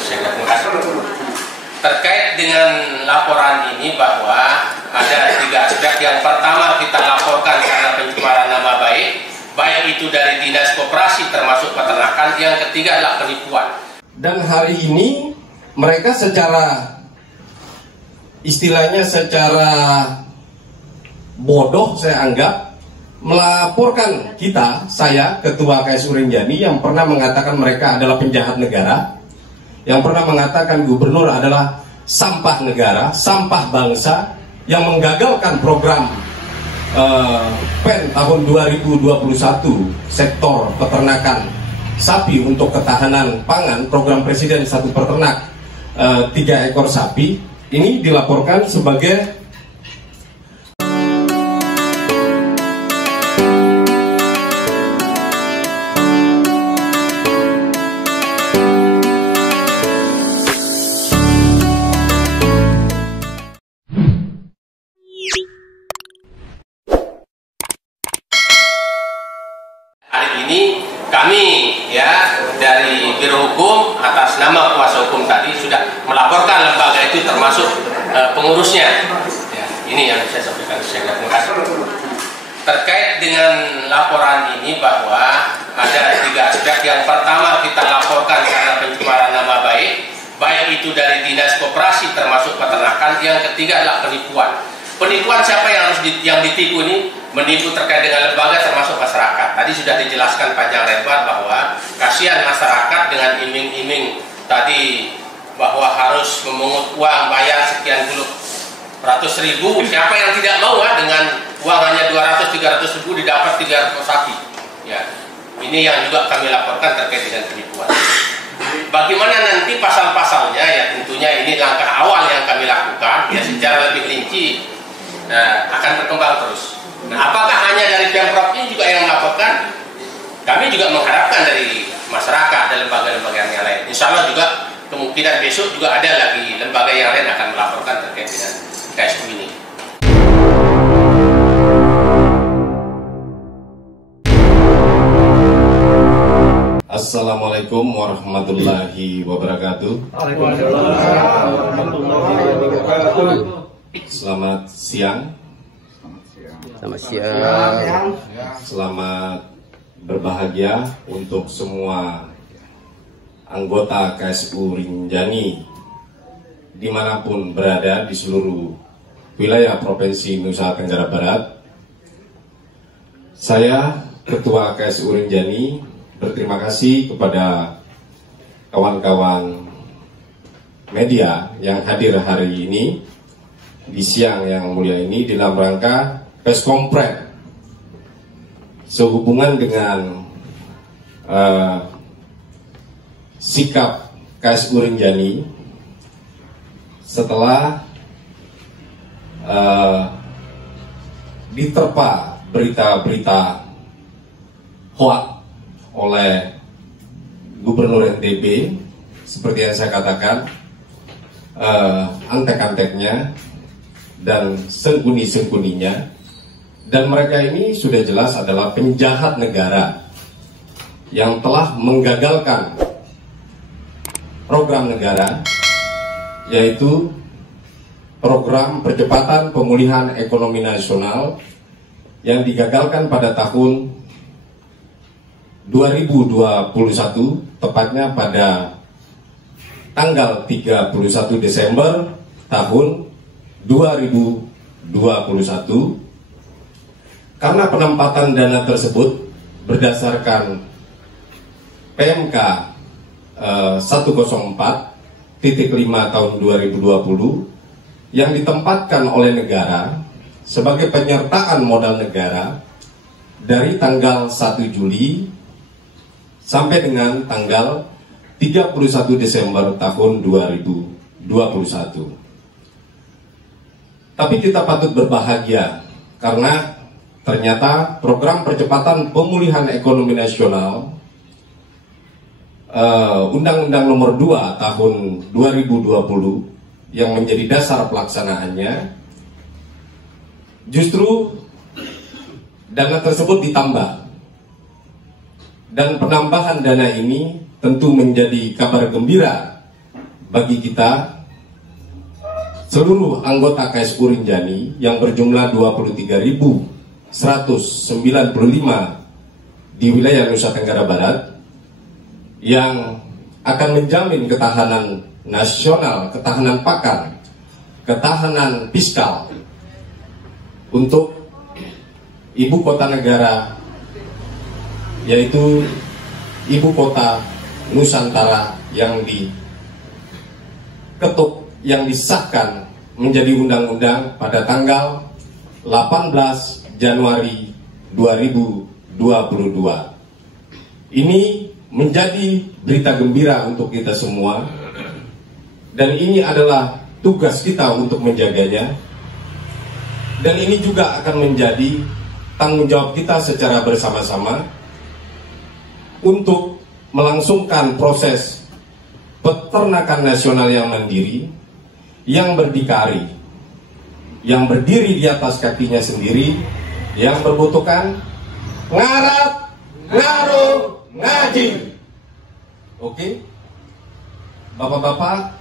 sampaikan terima kasih. Terkait dengan laporan ini bahwa ada 3 aspek. Yang pertama kita laporkan karena pencemaran nama baik, baik itu dari dinas koperasi termasuk peternakan. Yang ketiga adalah penipuan. Dan hari ini mereka secara istilahnya secara bodoh saya anggap melaporkan kita, saya Ketua KSU Rinjani yang pernah mengatakan mereka adalah penjahat negara, yang pernah mengatakan gubernur adalah sampah negara, sampah bangsa, yang menggagalkan program PEN tahun 2021 sektor peternakan sapi untuk ketahanan pangan, program presiden 1 peternak 3 ekor sapi. Ini dilaporkan sebagai ini kami ya dari Biro Hukum atas nama kuasa hukum tadi sudah melaporkan lembaga itu termasuk pengurusnya. Ya, ini yang saya sampaikan terima kasih. Terkait dengan laporan ini bahwa ada 3 aspek. Yang pertama kita laporkan karena pencemaran nama baik, baik itu dari dinas koperasi termasuk peternakan. Yang ketiga adalah penipuan. Penipuan siapa yang ditipu ini? Menipu terkait dengan lembaga termasuk masyarakat. Tadi sudah dijelaskan panjang lebar bahwa kasihan masyarakat dengan iming-iming tadi bahwa harus memungut uang bayar sekian puluh ratus ribu. Siapa yang tidak mau dengan uang hanya 200-300 ribu didapat 3 ekor sapi. Ya, ini yang juga kami laporkan terkait dengan penipuan. Bagaimana nanti pasal-pasalnya? Ya tentunya ini langkah awal yang kami lakukan. Ya secara lebih rinci akan berkembang terus. Nah, apakah hanya dari Pemprov ini juga yang melaporkan? Kami juga mengharapkan dari masyarakat dan lembaga-lembaga yang lain. Insya Allah juga kemungkinan besok juga ada lagi lembaga yang lain akan melaporkan terkait dengan KSU ini. Assalamualaikum warahmatullahi wabarakatuh. Selamat siang. Selamat siang. Selamat berbahagia untuk semua anggota KSU Rinjani dimanapun berada di seluruh wilayah Provinsi Nusa Tenggara Barat. Saya Ketua KSU Rinjani berterima kasih kepada kawan-kawan media yang hadir hari ini di siang yang mulia ini dalam rangka press conference sehubungan dengan sikap KSU Rinjani setelah diterpa berita-berita hoax oleh Gubernur NTB, seperti yang saya katakan, antek-anteknya dan sengkuni-sengkuninya. Dan mereka ini sudah jelas adalah penjahat negara yang telah menggagalkan program negara, yaitu program percepatan pemulihan ekonomi nasional yang digagalkan pada tahun 2021, tepatnya pada tanggal 31 Desember tahun 2021. Karena penempatan dana tersebut berdasarkan PMK 104.5 tahun 2020 yang ditempatkan oleh negara sebagai penyertaan modal negara dari tanggal 1 Juli sampai dengan tanggal 31 Desember tahun 2021. Tapi kita patut berbahagia karena ternyata program percepatan pemulihan ekonomi nasional Undang-Undang Nomor 2 Tahun 2020 yang menjadi dasar pelaksanaannya, justru dana tersebut ditambah. Dan penambahan dana ini tentu menjadi kabar gembira bagi kita seluruh anggota KSU Rinjani yang berjumlah 23.195 di wilayah Nusa Tenggara Barat, yang akan menjamin ketahanan nasional, ketahanan pangan, ketahanan fiskal untuk ibu kota negara, yaitu ibu kota Nusantara yang diketuk, yang disahkan menjadi undang-undang pada tanggal 18 Januari 2022. Ini menjadi berita gembira untuk kita semua, dan ini adalah tugas kita untuk menjaganya, dan ini juga akan menjadi tanggung jawab kita secara bersama-sama untuk melangsungkan proses peternakan nasional yang mandiri, yang berdikari, yang berdiri di atas kakinya sendiri, yang berbutuhkan ngarat, ngaruh, ngaji. Oke, bapak-bapak,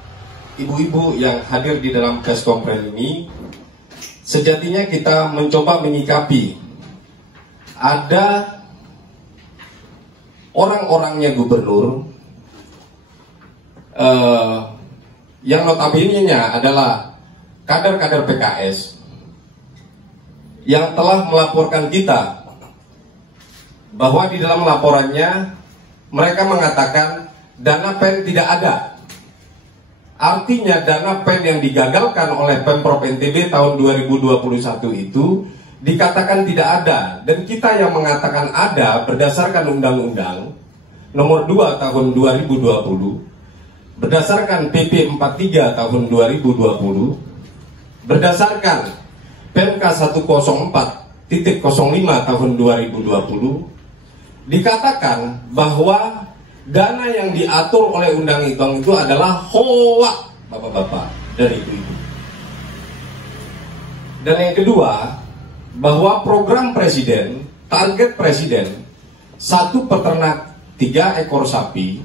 ibu-ibu yang hadir di dalam press conference ini, sejatinya kita mencoba menyikapi ada orang-orangnya gubernur yang notabene-nya adalah kader-kader PKS yang telah melaporkan kita bahwa di dalam laporannya mereka mengatakan dana PEN tidak ada. Artinya dana PEN yang digagalkan oleh Pemprov NTB tahun 2021 itu dikatakan tidak ada, dan kita yang mengatakan ada berdasarkan Undang-Undang Nomor 2 Tahun 2020, berdasarkan PP 43 Tahun 2020, berdasarkan PMK 104.05 Tahun 2020, dikatakan bahwa dana yang diatur oleh undang-undang itu adalah hoak, bapak-bapak dan ibu-ibu. Dan yang kedua, bahwa program presiden, target presiden, 1 peternak 3 ekor sapi,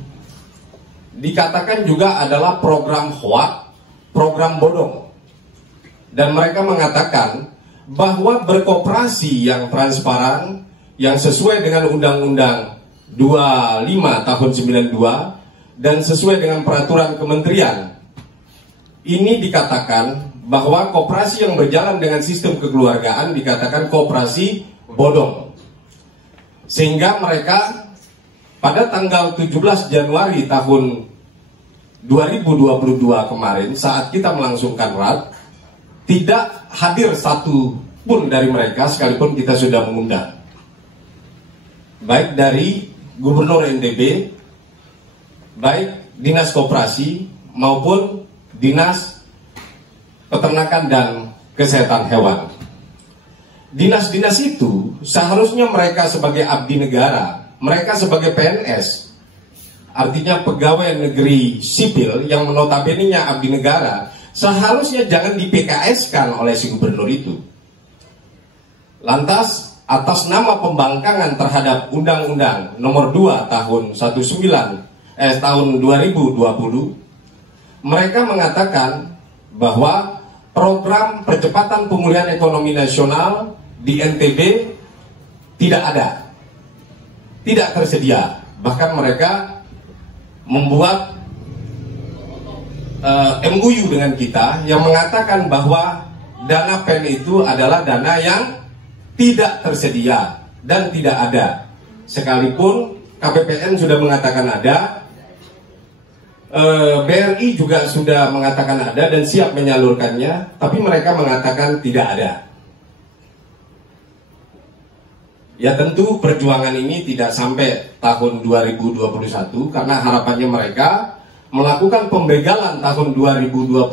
dikatakan juga adalah program hoak, program bodong. Dan mereka mengatakan bahwa berkoperasi yang transparan, yang sesuai dengan Undang-Undang 25 Tahun 92 dan sesuai dengan peraturan kementerian, ini dikatakan bahwa koperasi yang berjalan dengan sistem kekeluargaan dikatakan koperasi bodong. Sehingga mereka pada tanggal 17 Januari tahun 2022 kemarin, saat kita melangsungkan RAT, tidak hadir satu pun dari mereka, sekalipun kita sudah mengundang, baik dari Gubernur NTB, baik Dinas Koperasi maupun Dinas Peternakan dan Kesehatan Hewan. Dinas-dinas itu seharusnya mereka sebagai abdi negara, mereka sebagai PNS, artinya pegawai negeri sipil yang notabene-nya abdi negara, seharusnya jangan di PKS-kan oleh si gubernur itu. Lantas atas nama pembangkangan terhadap Undang-Undang Nomor 2 Tahun 2020, mereka mengatakan bahwa program percepatan pemulihan ekonomi nasional di NTB tidak ada, tidak tersedia. Bahkan mereka membuat MOU dengan kita yang mengatakan bahwa dana PEN itu adalah dana yang tidak tersedia dan tidak ada. Sekalipun KPPN sudah mengatakan ada, BRI juga sudah mengatakan ada dan siap menyalurkannya, tapi mereka mengatakan tidak ada. Ya tentu perjuangan ini tidak sampai tahun 2021 karena harapannya mereka melakukan pembegalan tahun 2021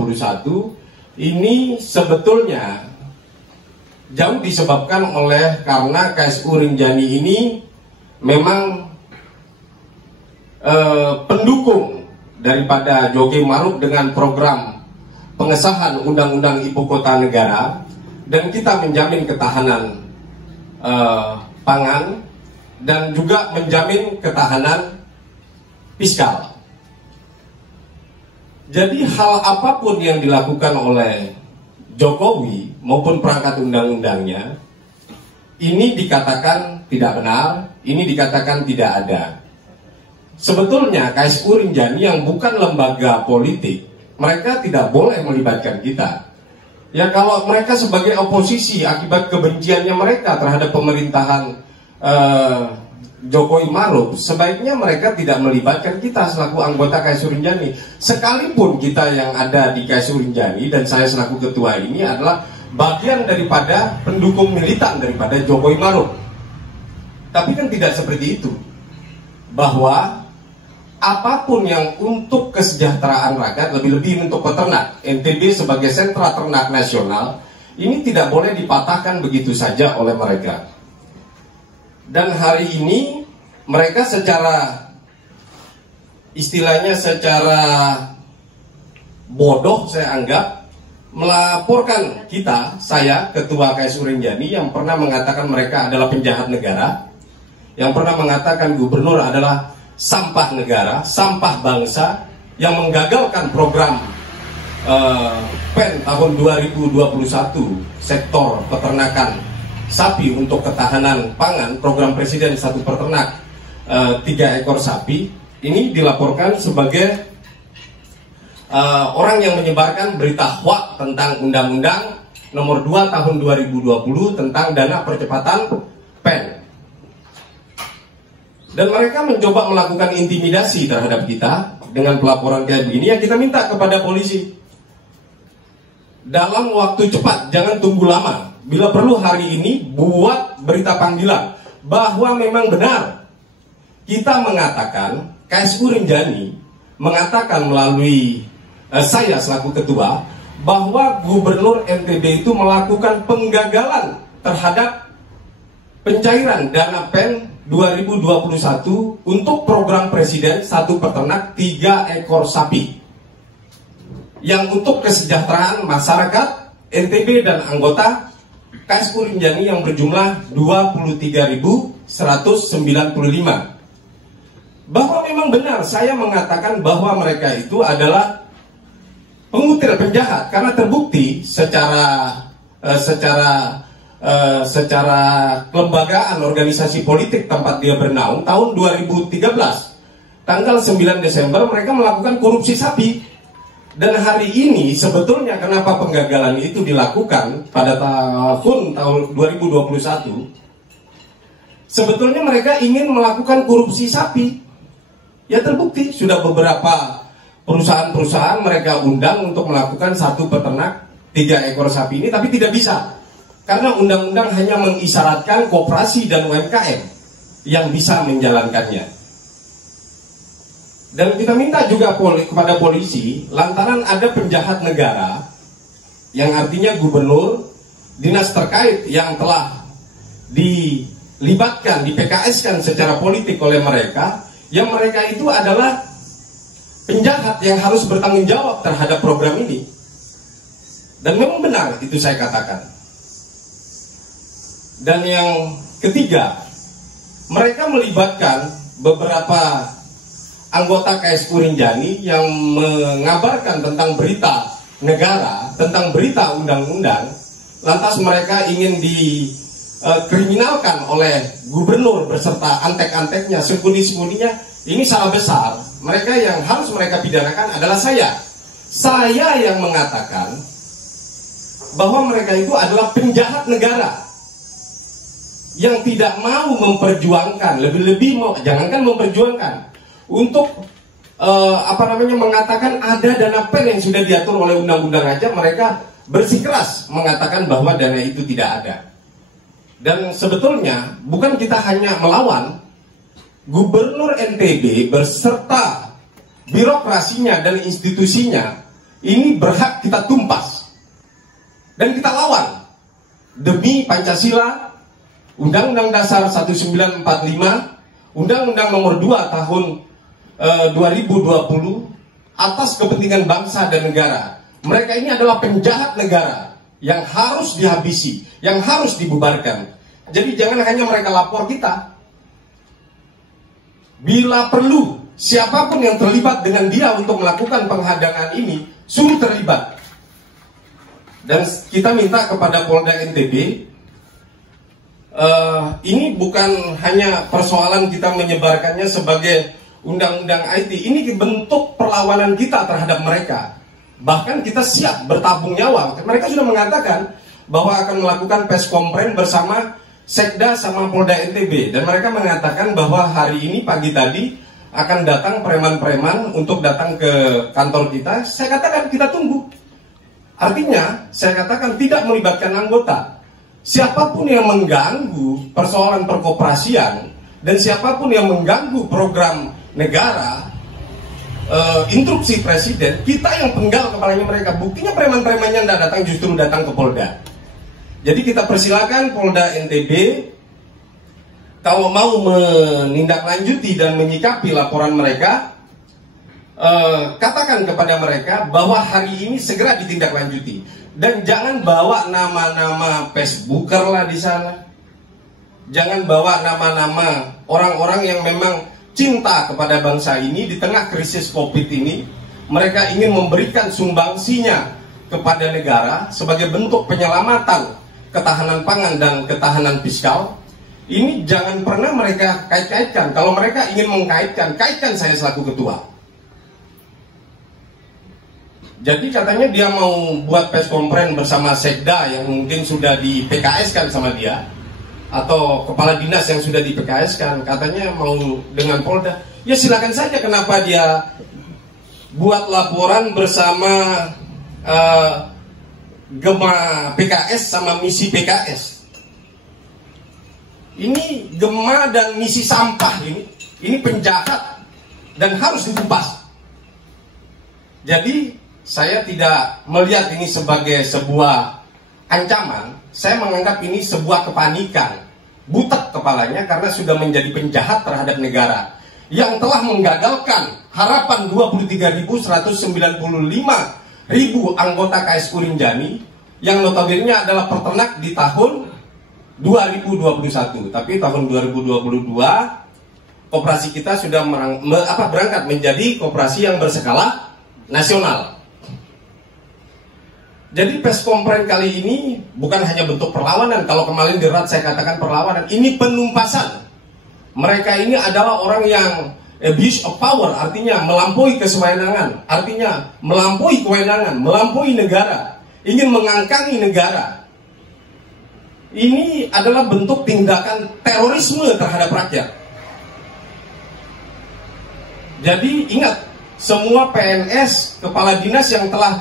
ini sebetulnya jauh disebabkan oleh karena KSU Rinjani ini memang pendukung daripada Jokowi Maruf dengan program pengesahan Undang-Undang Ibu Kota Negara, dan kita menjamin ketahanan pangan dan juga menjamin ketahanan fiskal. Jadi hal apapun yang dilakukan oleh Jokowi maupun perangkat undang-undangnya, ini dikatakan tidak benar, ini dikatakan tidak ada. Sebetulnya KSU Rinjani yang bukan lembaga politik, mereka tidak boleh melibatkan kita. Ya kalau mereka sebagai oposisi akibat kebenciannya mereka terhadap pemerintahan Jokowi Maruf, sebaiknya mereka tidak melibatkan kita selaku anggota KSU Rinjani. Sekalipun kita yang ada di KSU Rinjani dan saya selaku ketua ini adalah bagian daripada pendukung militan daripada Jokowi Maruf. Tapi kan tidak seperti itu. Bahwa apapun yang untuk kesejahteraan rakyat, lebih-lebih untuk peternak, NTB sebagai sentra ternak nasional, ini tidak boleh dipatahkan begitu saja oleh mereka. Dan hari ini mereka secara istilahnya secara bodoh saya anggap melaporkan kita, saya ketua KSU Rinjani yang pernah mengatakan mereka adalah penjahat negara, yang pernah mengatakan gubernur adalah sampah negara, sampah bangsa, yang menggagalkan program PEN tahun 2021 sektor peternakan sapi untuk ketahanan pangan, program presiden 1 peternak 3 ekor sapi. Ini dilaporkan sebagai orang yang menyebarkan berita hoax tentang Undang-Undang Nomor 2 Tahun 2020 tentang dana percepatan PEN. Dan mereka mencoba melakukan intimidasi terhadap kita dengan pelaporan kayak begini. Ya kita minta kepada polisi dalam waktu cepat, jangan tunggu lama. Bila perlu hari ini buat berita panggilan bahwa memang benar kita mengatakan, KSU Rinjani mengatakan melalui saya selaku ketua bahwa Gubernur NTB itu melakukan penggagalan terhadap pencairan dana PEN 2021 untuk program presiden 1 peternak 3 ekor sapi yang untuk kesejahteraan masyarakat NTB dan anggota KSU Rinjani yang berjumlah 23.195. Bahwa memang benar saya mengatakan bahwa mereka itu adalah pengutil penjahat karena terbukti secara kelembagaan organisasi politik tempat dia bernaung tahun 2013 tanggal 9 Desember mereka melakukan korupsi sapi. Dan hari ini sebetulnya kenapa penggagalan itu dilakukan pada tahun 2021, sebetulnya mereka ingin melakukan korupsi sapi. Ya terbukti sudah beberapa perusahaan-perusahaan mereka undang untuk melakukan 1 peternak 3 ekor sapi ini, tapi tidak bisa. Karena undang-undang hanya mengisyaratkan koperasi dan UMKM yang bisa menjalankannya. Dan kita minta juga kepada polisi, lantaran ada penjahat negara, yang artinya gubernur, dinas terkait yang telah dilibatkan, di PKS-kan secara politik oleh mereka, yang mereka itu adalah penjahat yang harus bertanggung jawab terhadap program ini. Dan memang benar itu saya katakan. Dan yang ketiga, mereka melibatkan beberapa anggota KSU Rinjani yang mengabarkan tentang berita negara, tentang berita undang-undang, lantas mereka ingin dikriminalkan oleh gubernur beserta antek-anteknya, sembunyi-sembunyinya. Ini salah besar. Mereka yang harus mereka pidanakan adalah saya. Saya yang mengatakan bahwa mereka itu adalah penjahat negara yang tidak mau memperjuangkan, lebih-lebih jangankan memperjuangkan, untuk mengatakan ada dana PEN yang sudah diatur oleh undang-undang aja, mereka bersikeras mengatakan bahwa dana itu tidak ada. Dan sebetulnya bukan kita hanya melawan, Gubernur NTB beserta birokrasinya dan institusinya ini berhak kita tumpas dan kita lawan demi Pancasila, Undang-Undang Dasar 1945, Undang-Undang Nomor 2 Tahun 2020 atas kepentingan bangsa dan negara. Mereka ini adalah penjahat negara yang harus dihabisi, yang harus dibubarkan. Jadi jangan hanya mereka lapor kita. Bila perlu siapapun yang terlibat dengan dia untuk melakukan penghadangan ini suruh terlibat. Dan kita minta kepada Polda NTB, ini bukan hanya persoalan kita menyebarkannya sebagai undang-undang IT, ini bentuk perlawanan kita terhadap mereka. Bahkan kita siap bertabung nyawa. Mereka sudah mengatakan bahwa akan melakukan pes kompren bersama Sekda sama Polda NTB. Dan mereka mengatakan bahwa hari ini pagi tadi akan datang preman-preman untuk datang ke kantor kita. Saya katakan kita tunggu. Artinya saya katakan tidak melibatkan anggota. Siapapun yang mengganggu persoalan perkoperasian dan siapapun yang mengganggu program negara, instruksi presiden, kita yang penggal kepalanya mereka. Buktinya preman-premannya tidak datang, justru datang ke Polda. Jadi kita persilakan Polda NTB kalau mau menindaklanjuti dan menyikapi laporan mereka, katakan kepada mereka bahwa hari ini segera ditindaklanjuti. Dan jangan bawa nama-nama Facebooker lah di sana. Jangan bawa nama-nama orang-orang yang memang cinta kepada bangsa ini di tengah krisis COVID ini. Mereka ingin memberikan sumbangsinya kepada negara sebagai bentuk penyelamatan ketahanan pangan dan ketahanan fiskal. Ini jangan pernah mereka kait-kaitkan. Kalau mereka ingin mengkaitkan, kaitkan saya selaku ketua. Jadi katanya dia mau buat pes kompren bersama Sekda yang mungkin sudah di PKS-kan sama dia, atau kepala dinas yang sudah di PKS-kan, katanya mau dengan Polda. Ya silakan saja, kenapa dia buat laporan bersama Gema PKS sama misi PKS. Ini Gema dan misi sampah ini penjahat dan harus ditumpas. Jadi saya tidak melihat ini sebagai sebuah ancaman. Saya menganggap ini sebuah kepanikan. Butek kepalanya karena sudah menjadi penjahat terhadap negara yang telah menggagalkan harapan 23.195.000 anggota KS Urinjani yang notabene adalah peternak di tahun 2021. Tapi tahun 2022 koperasi kita sudah berangkat menjadi koperasi yang berskala nasional. Jadi pes kompren kali ini bukan hanya bentuk perlawanan. Kalau kemarin di RAT saya katakan perlawanan, ini penumpasan. Mereka ini adalah orang yang abuse of power, artinya melampaui kesewenangan, artinya melampaui kewenangan, melampaui negara, ingin mengangkangi negara. Ini adalah bentuk tindakan terorisme terhadap rakyat. Jadi ingat, semua PNS, kepala dinas yang telah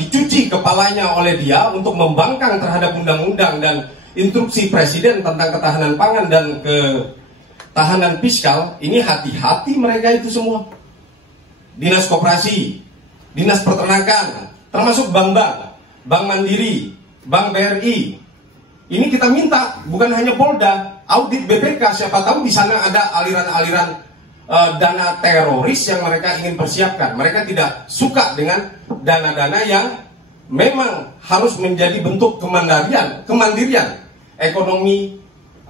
dicuci kepalanya oleh dia untuk membangkang terhadap undang-undang dan instruksi presiden tentang ketahanan pangan dan ketahanan fiskal, ini hati-hati mereka itu semua. Dinas koperasi, dinas peternakan, termasuk bank-bank, Bank Mandiri, Bank BRI. Ini kita minta bukan hanya Polda, audit BPK, siapa tahu di sana ada aliran-aliran dana teroris yang mereka ingin persiapkan. Mereka tidak suka dengan dana-dana yang memang harus menjadi bentuk kemandirian ekonomi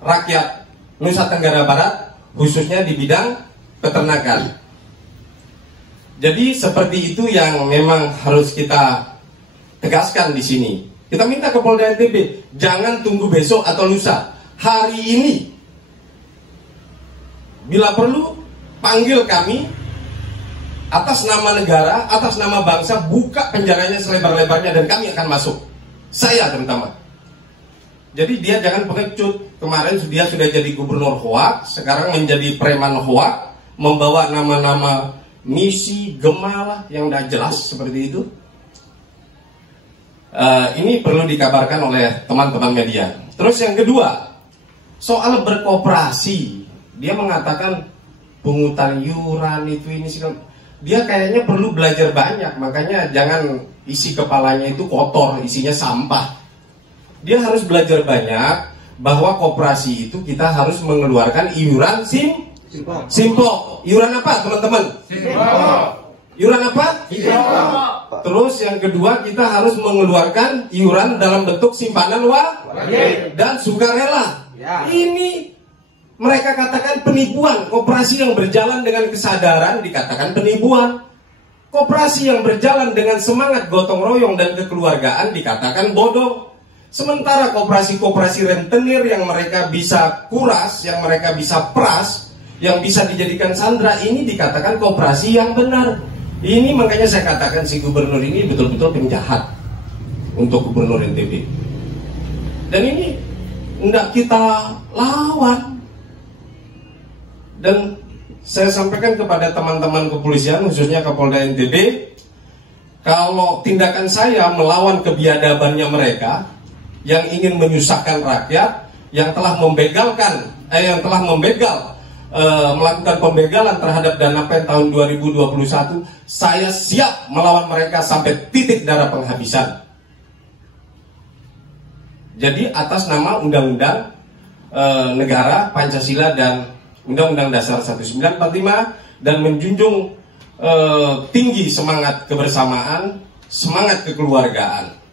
rakyat Nusa Tenggara Barat, khususnya di bidang peternakan. Jadi seperti itu yang memang harus kita tegaskan di sini. Kita minta ke Polda NTB, jangan tunggu besok atau lusa. Hari ini, bila perlu, panggil kami atas nama negara, atas nama bangsa, buka penjaranya selebar-lebarnya dan kami akan masuk. Saya terutama. Jadi dia jangan pengecut. Kemarin dia sudah jadi gubernur hoak, sekarang menjadi preman hoak, membawa nama-nama misi, gemalah yang tidak jelas seperti itu. Ini perlu dikabarkan oleh teman-teman media. Terus yang kedua, soal berkooperasi. Dia mengatakan pungutan yuran ini sih, dia kayaknya perlu belajar banyak, makanya jangan isi kepalanya itu kotor, isinya sampah. Dia harus belajar banyak bahwa koperasi itu kita harus mengeluarkan iuran simpok. Iuran apa teman-teman? Iuran apa? Terus yang kedua, kita harus mengeluarkan iuran dalam bentuk simpanan dan sukarela. Ini Mereka katakan penipuan. Koperasi yang berjalan dengan kesadaran dikatakan penipuan. Koperasi yang berjalan dengan semangat gotong royong dan kekeluargaan dikatakan bodoh. Sementara koperasi-koperasi rentenir yang mereka bisa kuras, yang mereka bisa peras, yang bisa dijadikan sandera, ini dikatakan koperasi yang benar. Ini makanya saya katakan si gubernur ini betul-betul penjahat untuk gubernur NTB. Dan ini tidak kita lawan. Dan saya sampaikan kepada teman-teman kepolisian, khususnya Kapolda NTB, kalau tindakan saya melawan kebiadabannya mereka yang ingin menyusahkan rakyat, yang telah melakukan pembegalan terhadap dana PEN tahun 2021, saya siap melawan mereka sampai titik darah penghabisan. Jadi atas nama Undang-Undang Negara, Pancasila, dan Undang-Undang Dasar 1945, dan menjunjung tinggi semangat kebersamaan, semangat kekeluargaan.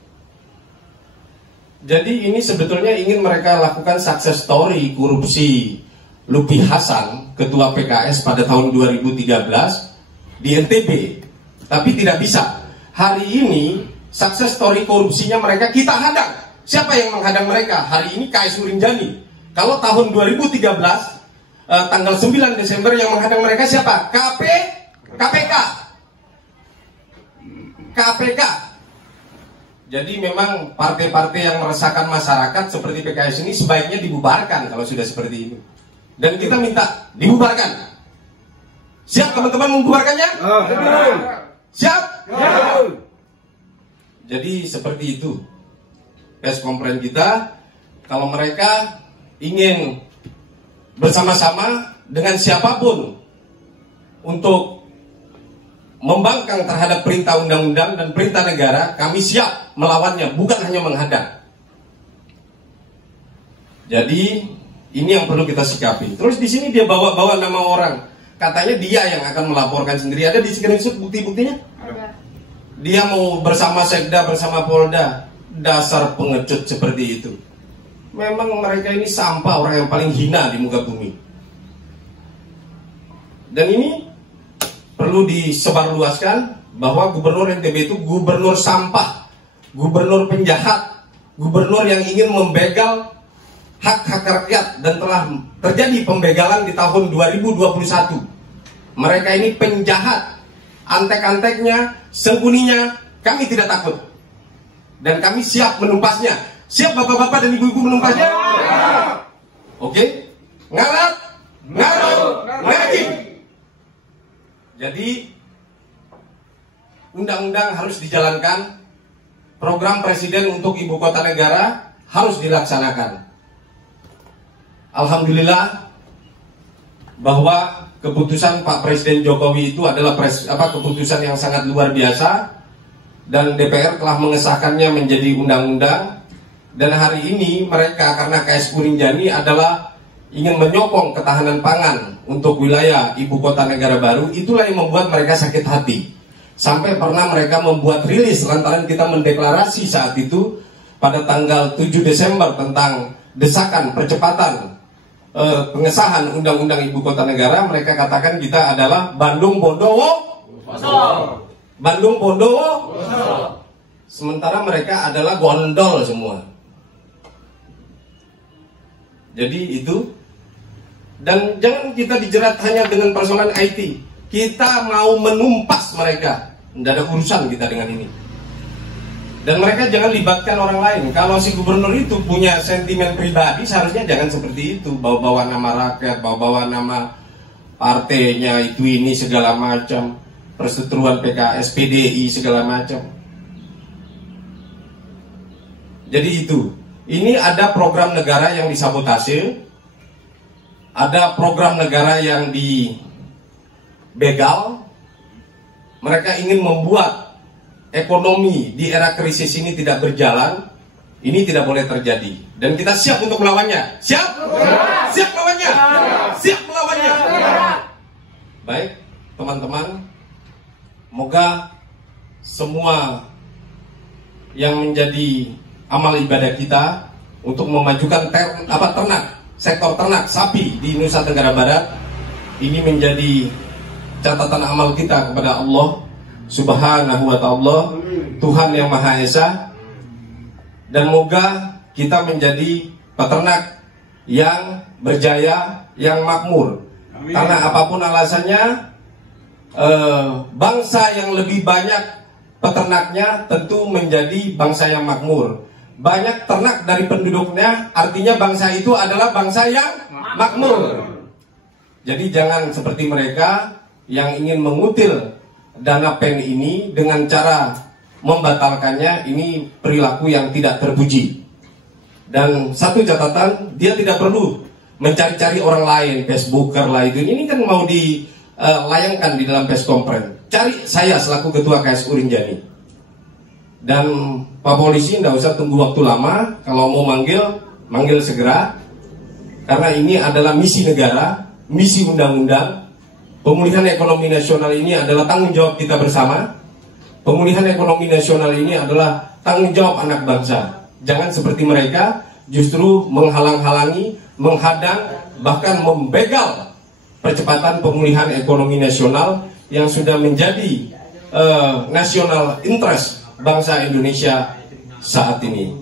Jadi ini sebetulnya ingin mereka lakukan success story korupsi Lupi Hasan, ketua PKS pada tahun 2013 di NTB. Tapi tidak bisa. Hari ini success story korupsinya mereka kita hadang. Siapa yang menghadang mereka? Hari ini KS Urinjani. Kalau tahun 2013 tanggal 9 Desember yang menghadang mereka siapa? KPK. Jadi memang partai-partai yang meresahkan masyarakat seperti PKS ini sebaiknya dibubarkan kalau sudah seperti ini. Dan kita minta dibubarkan. Siap teman-teman membubarkannya? Siap? Jadi seperti itu press conference kita. Kalau mereka ingin bersama-sama dengan siapapun untuk membangkang terhadap perintah undang-undang dan perintah negara, kami siap melawannya, bukan hanya menghadang. Jadi ini yang perlu kita sikapi. Terus di sini dia bawa-bawa nama orang, katanya dia yang akan melaporkan sendiri. Ada di screenshot bukti-buktinya? Ada. Dia mau bersama Sekda, bersama Polda. Dasar pengecut seperti itu. Memang mereka ini sampah, orang yang paling hina di muka bumi. Dan ini perlu disebarluaskan bahwa gubernur NTB itu gubernur sampah, gubernur penjahat, gubernur yang ingin membegal hak-hak rakyat, dan telah terjadi pembegalan di tahun 2021. Mereka ini penjahat, antek-anteknya, sembunyinya, kami tidak takut. Dan kami siap menumpasnya. Siap bapak-bapak dan ibu-ibu menumpasnya? Oke? Ngalat, ngaji. Jadi undang-undang harus dijalankan. Program presiden untuk ibu kota negara harus dilaksanakan. Alhamdulillah bahwa keputusan Pak Presiden Jokowi itu adalah keputusan yang sangat luar biasa, dan DPR telah mengesahkannya menjadi undang-undang. Dan hari ini mereka, karena KS Urinjani adalah ingin menyokong ketahanan pangan untuk wilayah ibu kota negara baru, itulah yang membuat mereka sakit hati. Sampai pernah mereka membuat rilis lantaran kita mendeklarasi saat itu pada tanggal 7 Desember tentang desakan percepatan pengesahan undang-undang ibu kota negara. Mereka katakan kita adalah Bandung Bondowo Bandung Bondowo. Sementara mereka adalah gondol semua. Jadi itu. Dan jangan kita dijerat hanya dengan persoalan IT. Kita mau menumpas mereka. Tidak ada urusan kita dengan ini. Dan mereka jangan libatkan orang lain. Kalau si gubernur itu punya sentimen pribadi, seharusnya jangan seperti itu. Bawa-bawa nama rakyat, bawa-bawa nama partainya, itu ini segala macam. Perseteruan PKS, PDI segala macam. Jadi itu. Ini ada program negara yang disabotase. Ada program negara yang dibegal. Mereka ingin membuat ekonomi di era krisis ini tidak berjalan. Ini tidak boleh terjadi. Dan kita siap untuk melawannya. Siap? Siap melawannya? Siap melawannya? Baik, teman-teman. Moga semua yang menjadi amal ibadah kita untuk memajukan ternak sektor ternak sapi di Nusa Tenggara Barat. Ini menjadi catatan amal kita kepada Allah Subhanahu wa ta'ala, Tuhan yang Maha Esa. Dan moga kita menjadi peternak yang berjaya, yang makmur. Amin. Karena apapun alasannya, bangsa yang lebih banyak peternaknya tentu menjadi bangsa yang makmur. Banyak ternak dari penduduknya, artinya bangsa itu adalah bangsa yang makmur. Jadi jangan seperti mereka yang ingin mengutil dana PEN ini dengan cara membatalkannya. Ini perilaku yang tidak terpuji. Dan satu catatan, dia tidak perlu mencari-cari orang lain, Facebooker lah itu. Ini kan mau dilayangkan di dalam press conference. Cari saya selaku ketua KSU Rinjani. Dan Pak Polisi tidak usah tunggu waktu lama. Kalau mau manggil segera. Karena ini adalah misi negara, misi undang-undang. Pemulihan ekonomi nasional ini adalah tanggung jawab kita bersama. Pemulihan ekonomi nasional ini adalah tanggung jawab anak bangsa. Jangan seperti mereka justru menghalang-halangi, menghadang, bahkan membegal percepatan pemulihan ekonomi nasional yang sudah menjadi national interest bangsa Indonesia saat ini.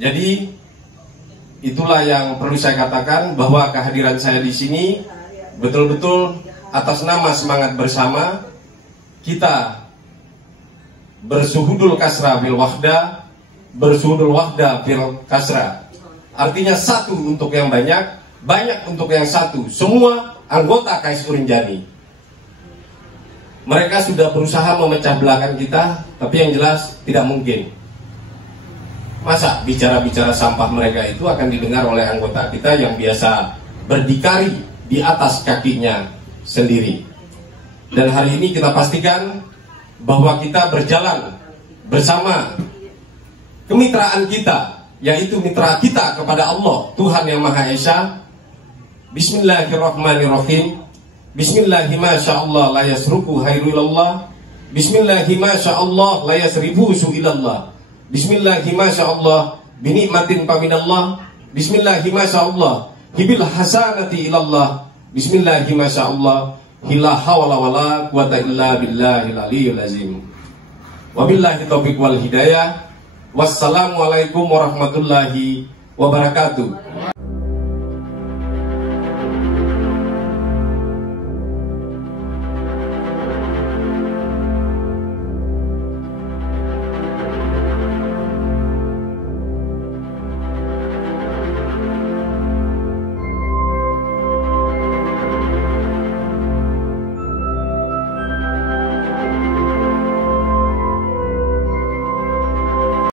Jadi itulah yang perlu saya katakan, bahwa kehadiran saya di sini betul-betul atas nama semangat bersama kita bersuhudul kasra bil wahda, bersuhudul wahda bil kasra. Artinya satu untuk yang banyak, banyak untuk yang satu. Semua anggota KSU Rinjani. Mereka sudah berusaha memecah belahkan kita, tapi yang jelas tidak mungkin. Masa bicara-bicara sampah mereka itu akan didengar oleh anggota kita yang biasa berdikari di atas kakinya sendiri. Dan hari ini kita pastikan bahwa kita berjalan bersama kemitraan kita, yaitu mitra kita kepada Allah, Tuhan yang Maha Esa. Bismillahirrahmanirrahim. Bismillahi masyaallah la yasruku hairulallah. Bismillahi masyaallah la yasribu su'ilallah. Bismillahi masyaallah binikmatin paminallah. Bismillahi masyaallah hibil hasanati ilallah. Bismillahi masyaallah hila hawla wala quwata illa billahil aliyyil azim. Wabillahi taufiq wal hidayah. Wassalamualaikum warahmatullahi wabarakatuh.